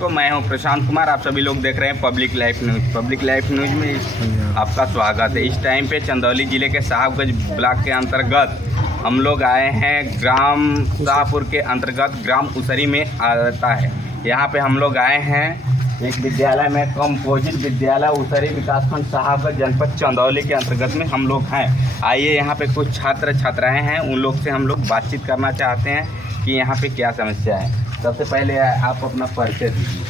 तो मैं हूं प्रशांत कुमार। आप सभी लोग देख रहे हैं public life news. Public life news में आपका स्वागत है। इस टाइम पे चंदौली ज़िले के साहबगंज ब्लॉक के अंतर्गत हम लोग आए हैं। ग्राम शाहपुर के अंतर्गत ग्राम उसरी में आता है। यहाँ पे हम लोग आए हैं एक विद्यालय में, कंपोजिट विद्यालय उसरी विकासखंड साहबगंज जनपद चंदौली के अंतर्गत में हम लोग हैं। आइए, यहाँ पे कुछ छात्र छात्राएँ हैं, उन लोग से हम लोग बातचीत करना चाहते हैं कि यहाँ पे क्या समस्या है। सबसे पहले आप अपना परिचय दीजिए।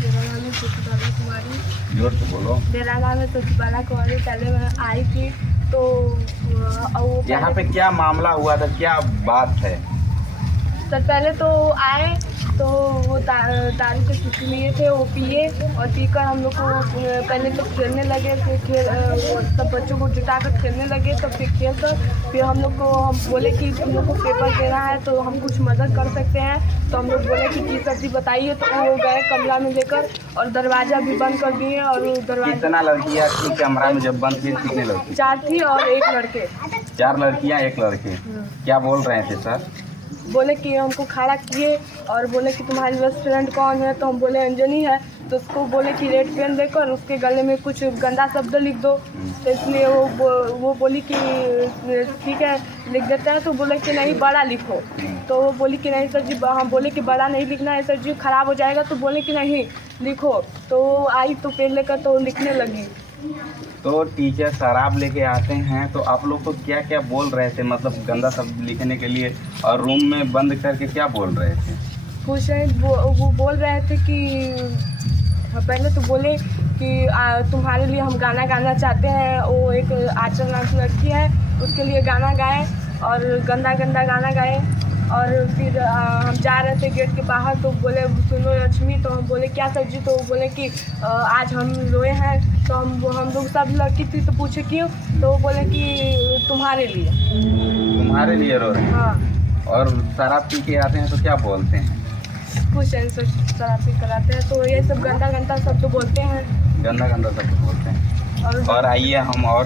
मेरा नाम है प्रतिबाला कुमारी। जोर से बोलो। मेरा नाम है प्रतिबाला कुमारी। पहले मैं आई थी तो यहाँ पे क्या मामला हुआ था, क्या बात है? सर पहले तो आए तो वो दारू की शीशी लिए थे, वो पिए और पीकर हम लोग को पहले तो खेलने लगे थे। सब बच्चों को जुटाकर खेलने लगे। तो फिर हम लोग को हम बोले कि तुम लोग को पेपर देना है तो हम कुछ मदद कर सकते हैं। तो हम लोग बोले कि सर जी बताइए। तो वो गए कमरा में लेकर और दरवाज़ा भी बंद कर दिए। और दरवाजा कितना लड़कियाँ थी कमरा में जब बंद किए? कितने लड़के? 4 थी और 1 लड़के। 4 लड़कियाँ 1 लड़के। क्या बोल रहे थे सर? बोले कि हमको खड़ा किए और बोले कि तुम्हारी बेस्ट फ्रेंड कौन है? तो हम बोले अंजनी है। तो उसको बोले कि रेड पेन देकर उसके गले में कुछ गंदा शब्द लिख दो। तो इसलिए वो बोली कि ठीक है लिख देता है। तो बोले कि नहीं बड़ा लिखो। तो वो बोली कि नहीं सर जी, हम बोले कि बड़ा नहीं लिखना है सर जी, ख़राब हो जाएगा। तो बोले कि नहीं लिखो। तो आई तो पेन लेकर तो लिखने लगी। तो टीचर शराब लेके आते हैं तो आप लोग को क्या क्या बोल रहे थे, मतलब गंदा शब्द लिखने के लिए, और रूम में बंद करके क्या बोल रहे थे? कुछ वो बोल रहे थे कि पहले तो बोले कि तुम्हारे लिए हम गाना गाना चाहते हैं। वो एक आचल नाम की लड़की है, उसके लिए गाना गाए और गंदा गंदा गाना गाए। और फिर हम जा रहे थे गेट के बाहर तो बोले सुनो लक्ष्मी। तो हम बोले क्या सर जी? तो वो बोले कि आज हम रोए हैं। तो हम लोग सब लड़की थी तो पूछे क्यों? तो वो बोले कि तुम्हारे लिए। तुम्हारे लिए रो रहे हैं? हाँ। और शराब पी के आते हैं तो क्या बोलते हैं? कुछ ऐसे शराब पी कराते हैं तो ये सब गंदा गंदा शब्द बोलते हैं। गंदा गंदा शब्द बोलते हैं। और आइए हम और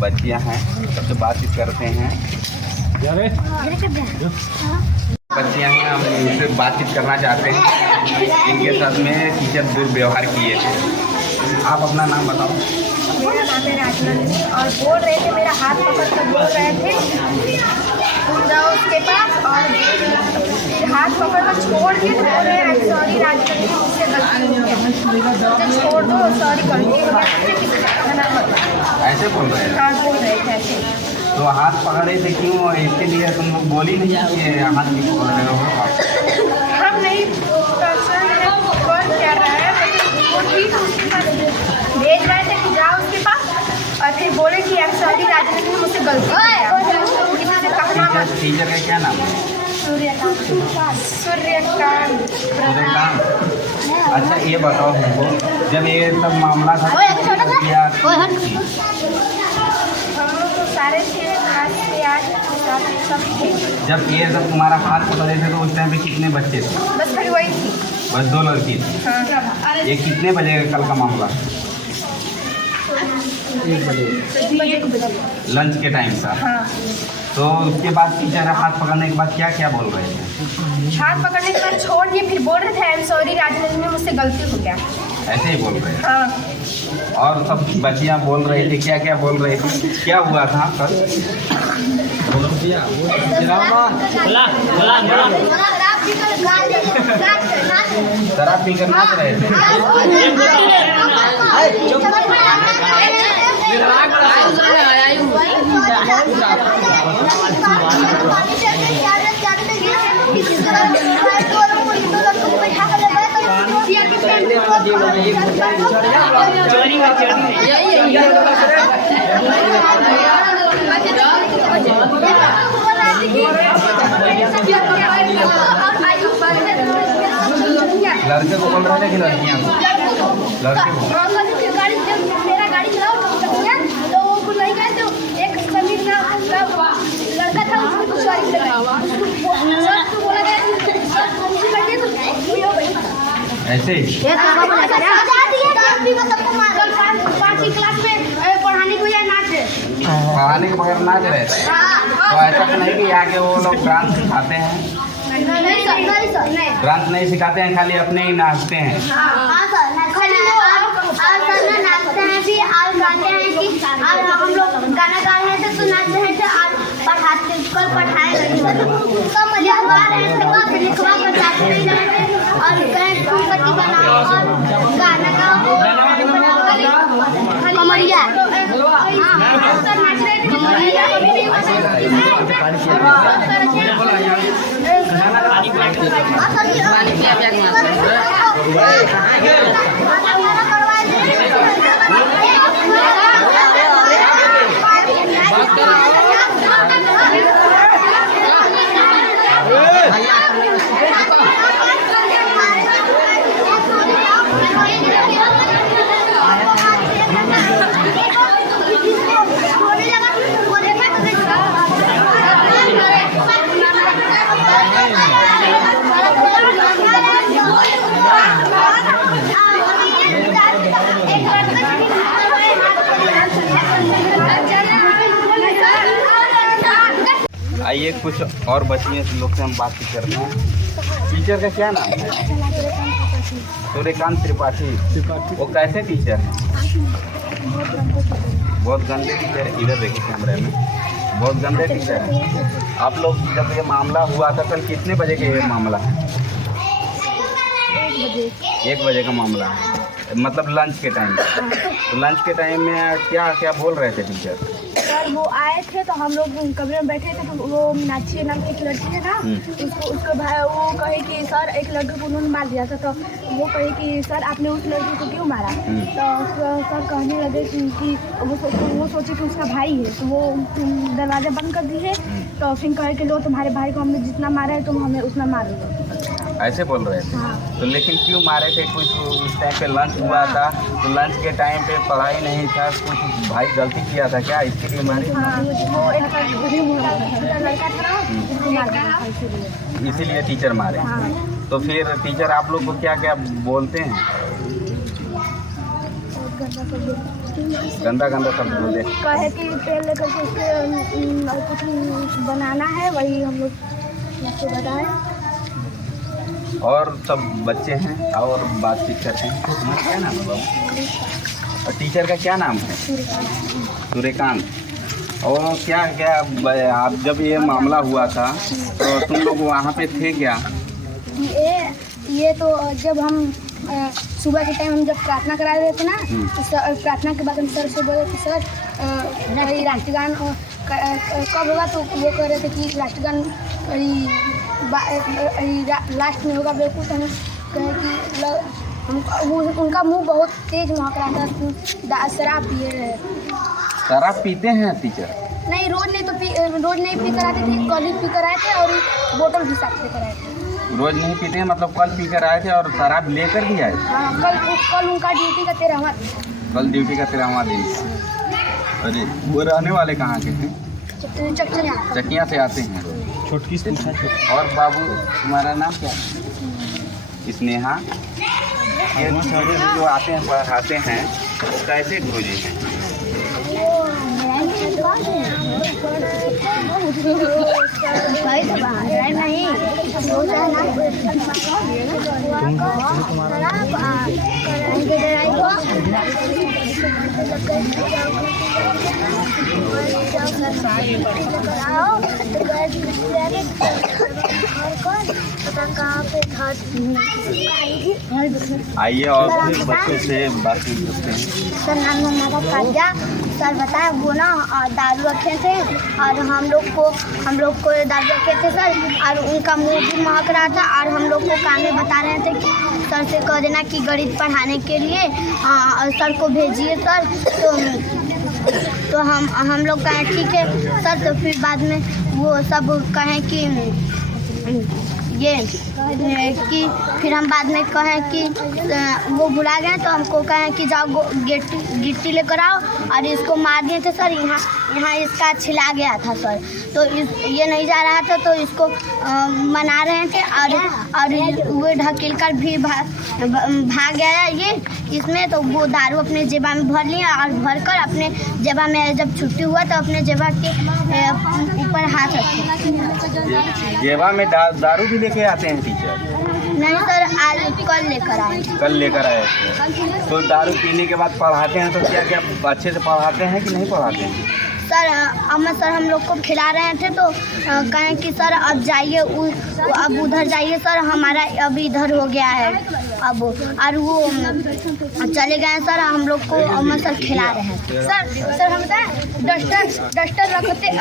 बच्चियाँ हैं, सबसे बातचीत करते हैं। बच्चियाँ हैं, हम इनसे बातचीत करना चाहते हैं। इनके साथ में टीचर दुर्व्यवहार किए थे। आप अपना नाम बताओ। मेरा नाम है राजनंदिनी। और बोल रहे थे, मेरा हाथ पकड़ कर बोल रहे थे तुम जाओ उसके पास। और फिर हाथ पकड़ कर छोड़ के तो बोल रहे हैं सॉरी राजनंदिनी, मुझसे गलती हो गया, मुझे छोड़ दो, सॉरी गलती हो गया, ऐसे बोल रहे हैं? हाँ बोल रहे थे ऐसे। तो हाथ पकड़े थे क्यों, और इसके लिए तुम लोग बोली नहीं कि हाथ नहीं पकड़ रहे हो? हम नहीं कौन कह रहा है, वो ठीक उसके पास भेज रहे थे कि जाओ उसके पास। और फिर बोले कि सॉरी राजनंदिनी, मुझसे गलती हो गया, किसी से कहना मत। टीचर का क्या नाम है? सूर्यकांत। अच्छा ये बताओ हमको, जब ये सब मामला था क्या? हम लोग तो सारे थे, 5 से 8 सब थे। जब ये सब तुम्हारा हाथ पकड़े थे तो उस टाइम पे कितने बच्चे थे? बस फिर वही थी। बस 2 लड़की थी। हाँ। ये कितने बजे कल का मामला? 1 बजे। लंच के टाइम था। हाँ। तो उसके बाद टीचर हाथ पकड़ने के बाद क्या क्या बोल रहे थे? हाथ पकड़ने के बाद छोड़ दिए, फिर बोल रहे थे आई एम सॉरी राजनंदिनी, मुझसे गलती हो गया। ऐसे ही बोल रहे हैं? हाँ। और सब बच्चियाँ बोल रही थी, क्या क्या बोल रही थी, क्या हुआ था कल? शराब पी कर नाच रहे थे? लड़के को बोल रहे थे कि लड़कियाँ को? लड़के को। मेरा गाड़ी चलाओ तो वो नहीं गए। तो एक समीर नाम का लड़का था, उसको तो सॉरी बोला गया ऐसे ही? 5वीं क्लास में पढ़ाने को या नाच पढ़ाने के बगैर नाच रहे थे? तो ऐसा तो नहीं कि आके वो लोग डांस सिखाते हैं? डांस नहीं सिखाते हैं, खाली अपने ही नाचते हैं। हाँ सर, खाली वो और सर ना नाचते हैं भी और गाते हैं कि और हम लोग गाना गा रहे थे तो नाच रहे थे और पढ़ाते कल पढ़ाए नहीं सब मजा गा रहे थे बस लिखवा कर जाते नहीं रहे थे और कहीं कुंपटी बनाओ और गाना गाओ कमरिया सर नाच रहे थे कमरिया आइए कुछ और बच्चियों से लोग से हम बात करते हैं। टीचर का क्या नाम है? सूर्यकांत त्रिपाठी। वो कैसे टीचर हैं? बहुत गंदे टीचर। इधर देखिए कैमरे में, बहुत गंदे टीचर हैं। आप लोग जब ये मामला हुआ था कल कितने बजे का ये मामला है? 1 बजे का मामला है, मतलब लंच के टाइम। तो लंच के टाइम में क्या क्या बोल रहे थे टीचर? सर वो आए थे तो हम लोग कमरे में बैठे थे तो वो मीनाक्षी नाम की एक लड़की है ना, उसको भाई वो कहे कि सर एक लड़के को उन्होंने मार दिया था। तो वो कहे कि सर आपने उस लड़के को क्यों मारा? तो सर कहने लगे कि वो सोचे कि उसका भाई है तो वो दरवाज़ा बंद कर दिए। तो फिर कहे कि लो तुम्हारे भाई को हमने जितना मारा है तुम हमें उतना मार दो। ऐसे बोल रहे थे। हाँ। तो लेकिन क्यों मारे थे? कुछ उस टाइम पे लंच हुआ था, तो लंच के टाइम पे पढ़ाई नहीं था, कुछ भाई गलती किया था क्या, इसके लिए मारे? हाँ, वो एक लड़का था ना, उसको मार दिया था इसीलिए। इसीलिए टीचर मारे। हाँ। तो फिर टीचर आप लोग को क्या क्या बोलते हैं? गंदा गंदा शब्द बोलते हैं। कहे कि पेड़ लेकर के उसके कुछ बनाना है, वही हम लोग उसको बताएं। और सब बच्चे हैं और बातचीत करते हैं। तुम्हारा क्या नाम है बाबू? और टीचर का क्या नाम है? सूर्यकांत। और क्या क्या आप जब ये मामला हुआ था तो तुम लोग वहाँ पे थे क्या? ये तो जब हम सुबह के टाइम हम जब प्रार्थना करा रहे थे ना, तो प्रार्थना के बाद हम सर से बोले कि सर राष्ट्रगान कब होगा? तो वो कह रहे थे कि राष्ट्रगान लास्ट में होगा। बेवकूफ़ हमें कहे कि उनका मुंह बहुत तेज महक रहा था, शराब पिए रहे। शराब पीते हैं टीचर? नहीं, रोज नहीं पी कर आते थे, कल ही पी कर आए थे और बोतल भी साथ लेकर आए थे। रोज नहीं पीते हैं मतलब कल पी कर आए थे और शराब लेकर भी आए? हाँ, कल उनका ड्यूटी का 13वां दिन। कल ड्यूटी का 13वां दिन। अरे वो रहने वाले कहाँ के थे? चकिया से आते हैं। छोटकी स्कूल। और बाबू तुम्हारा नाम क्या है? स्नेहा। ये जो आते हैं पढ़ाते हैं वो कैसे गुरुजी हैं? आइए और बच्चों से बात करते हैं। सर नाम हमारा काजा। सर बताए वो ना दारू रखे थे और हम लोग को दारू रखे थे सर, और उनका मुंह भी महक रहा था और हम लोग को काम में बता रहे थे कि सर से कह देना कि गणित पढ़ाने के लिए सर को भेजिए सर। तो हम लोग कहें ठीक है सर। तो फिर बाद में वो सब कहें कि फिर हम बाद में कहें कि वो भुला गए तो हमको कहें कि जाओ गिट्टी लेकर आओ और इसको मार दिए थे सर। यहाँ इसका छिला गया था सर, तो ये नहीं जा रहा था तो इसको मना रहे थे और वो ढकेल कर भी भाग गया ये इसमें। तो वो दारू अपने जेबा में भर लिया और भर कर अपने जेबा में जब छुट्टी हुआ तो अपने जेबा के ऊपर हाथ रखे। जेबा में दारू भी लेके आते हैं टीचर? नहीं सर, आज कल लेकर आए। कल लेकर आए थे। तो दारू पीने के बाद पढ़ाते हैं तो क्या क्या अच्छे से पढ़ाते हैं कि नहीं पढ़ाते हैं? सर अम्मा सर हम लोग को खिला रहे थे तो कहें कि सर अब जाइए, अब उधर जाइए सर, हमारा अभी इधर हो गया है अब, और वो चले गए सर, हम लोग को अम्मा सर खिला रहे हैं। सर हम बताएं, डस्टर रखते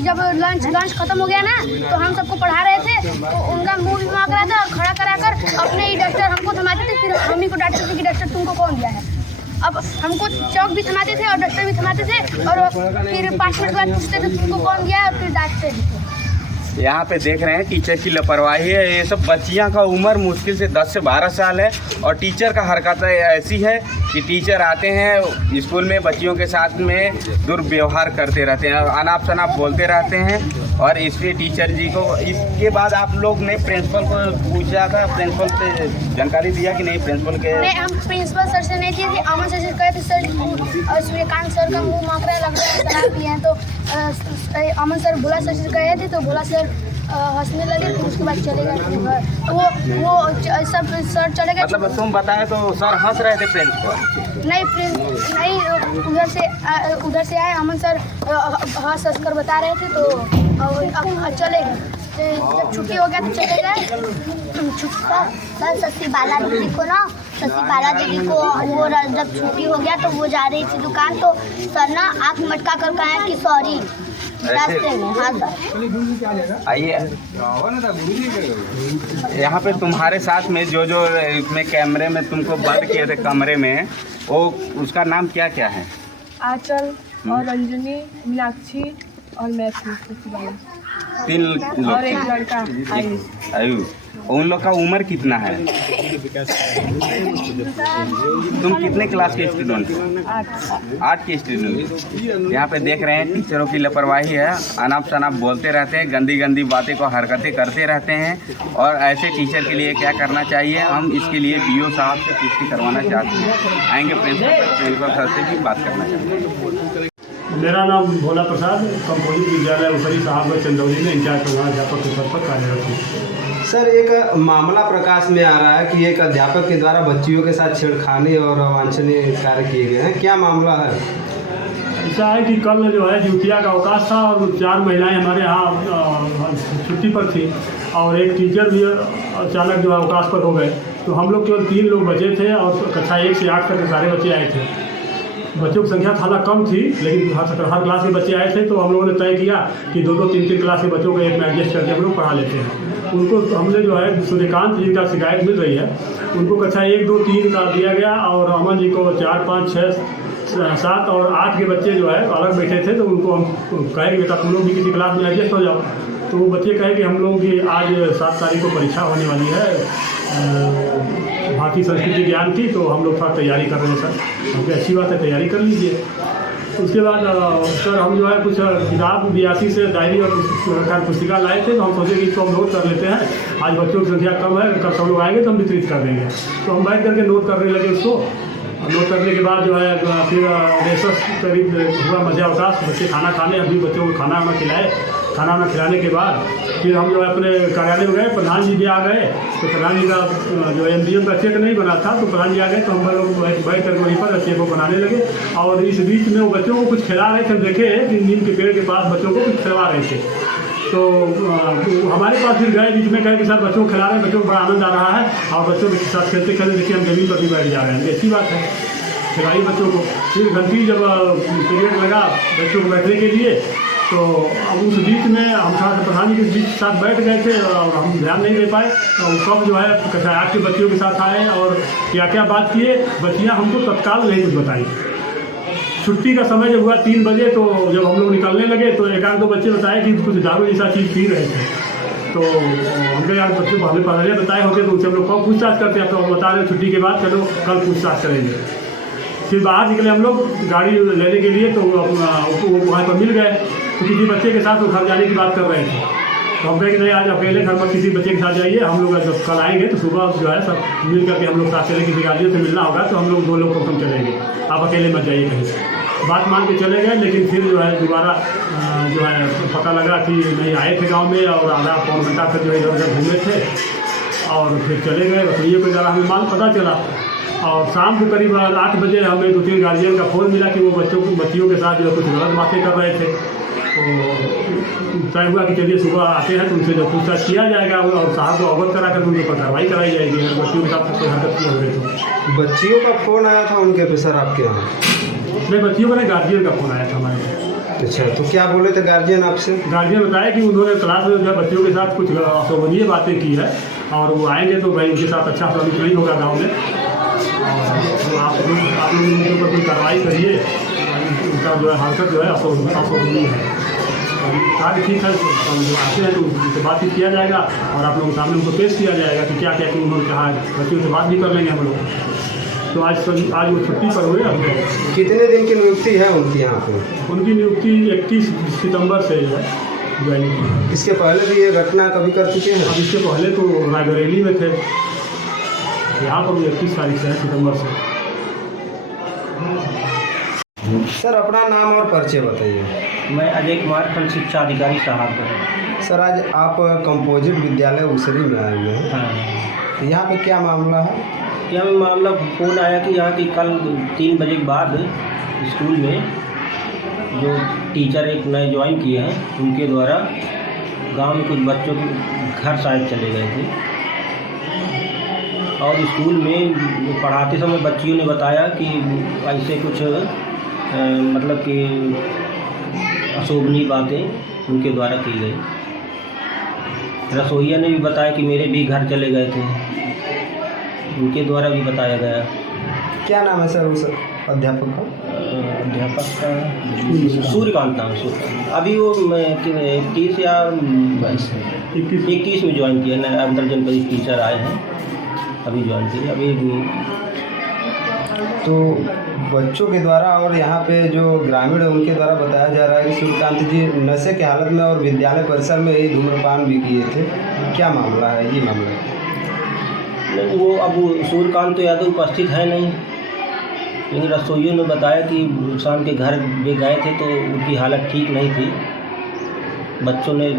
जब लंच खत्म हो गया ना तो हम सबको पढ़ा रहे थे तो उनका मुंह भी मांग रहा था और खड़ा कराकर अपने ही डस्टर हमको थमाते थे, फिर हम ही को डांटते थे कि डस्टर तुमको कौन दिया है। अब हमको चौक भी थमाते थे और डस्टर भी थमाते थे और फिर 5 मिनट बाद पूछते थे तुमको कौन दिया है और फिर डांटते थे। यहाँ पे देख रहे हैं टीचर की लापरवाही है। ये सब बच्चियाँ का उम्र मुश्किल से 10 से 12 साल है और टीचर का हरकत ऐसी है कि टीचर आते हैं स्कूल में बच्चियों के साथ में दुर्व्यवहार करते रहते हैं, अनाप शनाप बोलते रहते हैं और इसलिए टीचर जी को इसके बाद आप लोग ने प्रिंसिपल को पूछा था, प्रिंसिपल से जानकारी दिया कि नहीं? प्रिंसिपल के नहीं, हम प्रिंसिपल सर से नहीं दिए थे, अमन सर से कहे थे सर सूर्यकांत सर का मुँह मांग रहा है, लग रहा है शराब पिए हैं, तो अमन सर भोला सर से कहे थे तो भोला सर हंसने लगे, फिर उसके बाद चले गए घर। तो वो सब सर चले गए। मतलब तुम बताए तो सर हंस रहे थे प्रिंसिपल? नहीं, उधर से आए अमन सर हंस कर बता रहे थे तो चले गए। जब छुट्टी हो गया तो चले गए। सर शशि बाला दीदी को ना, शशि बाला दीदी को वो जब छुट्टी हो गया तो वो जा रही थी दुकान तो सर ना आँख मटका कर कहा कि सॉरी रास्ते में। हाँ सर आइए, यहाँ पे तुम्हारे साथ में जो इसमें कैमरे में तुमको बंद किए थे कमरे में, वो उसका नाम क्या क्या है? आंचल और रंजनी, मीनाक्षी और मैं थी, 3 लोग और एक लड़का आयु। उन लोग का उम्र कितना है? तुम कितने क्लास के स्टूडेंट हो? 8 के स्टूडेंट। यहाँ पे देख रहे हैं टीचरों की लापरवाही है, अनाप शनाप बोलते रहते हैं, गंदी गंदी बातें को हरकतें करते रहते हैं और ऐसे टीचर के लिए क्या करना चाहिए? हम इसके लिए BO साहब से पुष्टि करवाना चाहते हैं, आएंगे प्रिंसिपल सर से भी बात करना चाहते हैं। मेरा नाम भोला प्रसाद, कंपोजिट विद्यालय उपरी साहब चंदौली में इंचार्ज प्रधान अध्यापक के पद पर कार्यरत हूँ। सर, एक मामला प्रकाश में आ रहा है कि एक अध्यापक के द्वारा बच्चियों के साथ छेड़खानी और अवांछनीय कार्य किए गए हैं, क्या मामला है? ऐसा है कि कल जो है जितिया का अवकाश था और 4 महिलाएं हमारे यहाँ छुट्टी पर थी और एक टीचर भी अचानक जो है अवकाश पर हो गए, तो हम लोग केवल 3 लोग बचे थे और कक्षा 1 से 8 तक के सारे बच्चे आए थे। बच्चों की संख्या थोड़ा कम थी लेकिन हर क्लास के बच्चे आए थे, तो हम लोगों ने तय किया कि 2-2, 3-3 क्लास के बच्चों को एक में एडजस्ट करके हम लोग पढ़ा लेते हैं। उनको हमने जो है सूर्यकांत जी का शिकायत मिल रही है, उनको कक्षा 1, 2, 3 का दिया गया और अमन जी को 4, 5, 6, 7 और 8 के बच्चे जो है अलग बैठे थे, तो उनको हम कहे कि बेटा तुम लोग भी किसी क्लास में एडजस्ट हो जाओ। तो वो बच्चे कहे कि हम लोगों की आज 7 तारीख को परीक्षा होने वाली है भारतीय संस्कृति ज्ञान की, तो हम लोग थोड़ा तैयारी कर रहे हैं सर। हमने अच्छी बात है, तैयारी कर लीजिए। उसके बाद सर हम जो है कुछ किताब 82 से डायरी और पुस्तिका लाए थे, तो हम सोचे कि इसको हम नोट कर लेते हैं, आज बच्चों की संख्या कम है, कल सब लोग आएंगे तो हम वितरित कर देंगे। तो हम बैठ करके नोट करने लगे उसको। नोट करने के बाद जो है फिर रेसस करीब हुआ मध्य अवकाश, बच्चे खाना खाने, अभी बच्चों को खाना वाना खिलाए। खाना वाना खिलाने के बाद फिर हम जो है अपने कार्यालय में गए, प्रधान जी भी आ गए, तो प्रधान जी का जो MDM का चेक नहीं बना था, तो प्रधान जी आ गए, तो हम लोग बैठ कर वहीं पर चेक को बनाने लगे। और इस बीच में वो बच्चों को कुछ खिला रहे थे, हम देखे कि नीम के पेड़ के पास बच्चों को कुछ खिलवा रहे थे। तो हमारे पास फिर गए, बीच में कहे कि सर बच्चों को खिला रहे हैं, बच्चों को बड़ा आनंद आ रहा है और बच्चों के साथ खेलते खेलते देखिए हम जमीन पर भी बैठ जा रहे हैं। अच्छी बात है, खिलाई बच्चों को। फिर घंटी जब पीरियड लगा बच्चों को बैठने के लिए, तो अब उस बीच में हम प्रधान जी के बीच साथ बैठ गए थे और हम ध्यान नहीं दे पाए। तो सब जो है कक्षा 8 के बच्चियों के साथ आए और क्या क्या बात किए, बच्चियाँ हमको तत्काल नहीं कुछ बताई। छुट्टी का समय जब हुआ 3 बजे, तो जब हम लोग निकलने लगे तो 1-2 बच्चे बताए कि कुछ दारू जैसा चीज़ पी रहे थे। तो हमने यार बच्चों को हमें पहले बताए होते तो उनसे हम लोग कब पूछताछ करते हैं, तो हम बता रहे छुट्टी के बाद चलो कल पूछताछ करेंगे। फिर बाहर निकले हम लोग गाड़ी लेने के लिए, तो वो वहाँ पर मिल गए, तो किसी बच्चे के साथ वो घर जाने की बात कर रहे थे। तो हम कहे कि नहीं आज अकेले घर पर किसी बच्चे के साथ जाइए, हम लोग जब कल आएंगे तो सुबह जो है सब मिल करके हम लोग साथ चले, किसी गाड़ियों से मिलना होगा तो हम लोग 2 लोग कम चलेंगे, आप अकेले मत जाइए कहीं। बात मान के चले गए, लेकिन फिर जो है दोबारा जो है पता लगा कि नहीं आए थे गांव में और आधा पौन घंटा तक जो है इधर उधर घूमे थे और फिर चले गए। रसोइये के द्वारा हमें माल पता चला और शाम को करीब 8 बजे हमें 2-3 गार्जियन का फ़ोन मिला कि वो बच्चियों के साथ जो है कुछ गलत बातें कर रहे थे। तो तय हुआ कि चलिए सुबह आते हैं तो उनसे जो पूछताछ किया जाएगा और साहब को अवगत करा कर उनके ऊपर कार्रवाई कराई जाएगी अगर बच्चियों के साथ कोई हरकत किए हुए तो। बच्चियों का फ़ोन आया था उनके पे सर आपके यहाँ? नहीं, बच्चियों का नहीं, गार्जियन का फ़ोन आया था हमारे यहाँ। अच्छा, तो क्या बोले थे गार्जियन आपसे? गार्जियन बताया कि उन्होंने क्लास में जो है बच्चियों के साथ कुछ अशोभनीय बातें की है और वो आएंगे तो भाई उनके साथ अच्छा सभी नहीं होगा गाँव में। तो आप लोग उनके ऊपर कोई कार्रवाई करिए, उनका जो है हरकत जो है अशोभनीय है। कार्य ठीक है, तो जो आते हैं तो उनसे बातचीत किया जाएगा और आप लोगों के सामने उनको पेश किया जाएगा कि क्या क्या कि उन्होंने कहा है। बच्चियों से बात भी कर लेंगे हम लोग। तो आज वो छुट्टी पर हुए हम लोग। कितने दिन की नियुक्ति है उनकी यहाँ पे? उनकी नियुक्ति 31 सितंबर से जो है ज्वाइनिंग की। इसके पहले भी ये घटना कभी कर चुके हैं? अब इससे पहले तो रायबरेली में थे, यहाँ पर भी 31 तारीख से है, सितंबर से। सर अपना नाम और परिचय बताइए। मैं अजय कुमार, खंड शिक्षा अधिकारी साहब। सर आज आप कंपोजिट विद्यालय उसरी में आए हुए हैं, हाँ, तो यहाँ पे क्या मामला है? यहाँ में मामला फ़ोन आया कि यहाँ की कल 3 बजे के बाद स्कूल में जो टीचर एक नए ज्वाइन किए हैं उनके द्वारा गांव में कुछ बच्चों के घर शायद चले गए थे और स्कूल में पढ़ाते समय बच्चियों ने बताया कि ऐसे कुछ मतलब कि अशोभनीय बातें उनके द्वारा की गई। रसोइया ने भी बताया कि मेरे भी घर चले गए थे, उनके द्वारा भी बताया गया। क्या नाम है सर उस अध्यापक का? अध्यापक का सूर्यकांत नाम। सूर्यकांत अभी वो 30 या 21 में ज्वाइन किया ना, अंतर जनपद टीचर आए हैं अभी ज्वाइन किए अभी। तो बच्चों के द्वारा और यहाँ पे जो ग्रामीण है उनके द्वारा बताया जा रहा है कि सूर्यकांत जी नशे के हालत में और विद्यालय परिसर में ही धूम्रपान भी किए थे। क्या मामला है ये मामला? नहीं, वो अब सूर्यकांत तो या तो उपस्थित है नहीं, लेकिन रसोइयों ने बताया कि शाम के घर वे गए थे तो उनकी हालत ठीक नहीं थी। बच्चों ने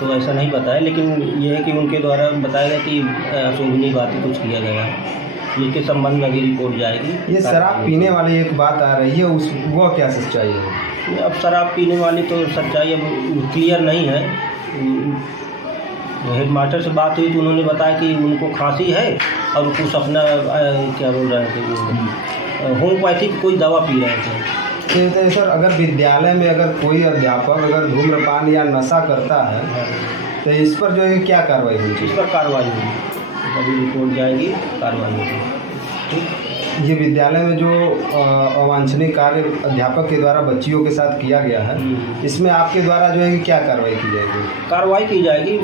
तो ऐसा नहीं बताया, लेकिन यह है कि उनके द्वारा बताया गया कि अशोभनीय बातें कुछ किया गया है, जिसके संबंध में अभी रिपोर्ट जाएगी। ये शराब पीने वाली एक बात आ रही है, उस वो क्या सच्चाई है? अब शराब पीने वाली तो सच्चाई अब क्लियर नहीं है। हेड मास्टर से बात हुई तो उन्होंने बताया कि उनको खांसी है और कुछ अपना क्या बोल रहे थे, होम्योपैथिक कोई दवा पी रहे थे। तो सर अगर विद्यालय में अगर कोई अध्यापक अगर धूम्रपान या नशा करता है तो इस पर जो है क्या कार्रवाई होगी? इस पर कार्रवाई होगी, अभी रिपोर्ट जाएगी, कार्रवाई होगी। ठीक, ये विद्यालय में जो अवांछनीय कार्य अध्यापक के द्वारा बच्चियों के साथ किया गया है, इसमें आपके द्वारा जो है क्या कार्रवाई की जाएगी? कार्रवाई की जाएगी।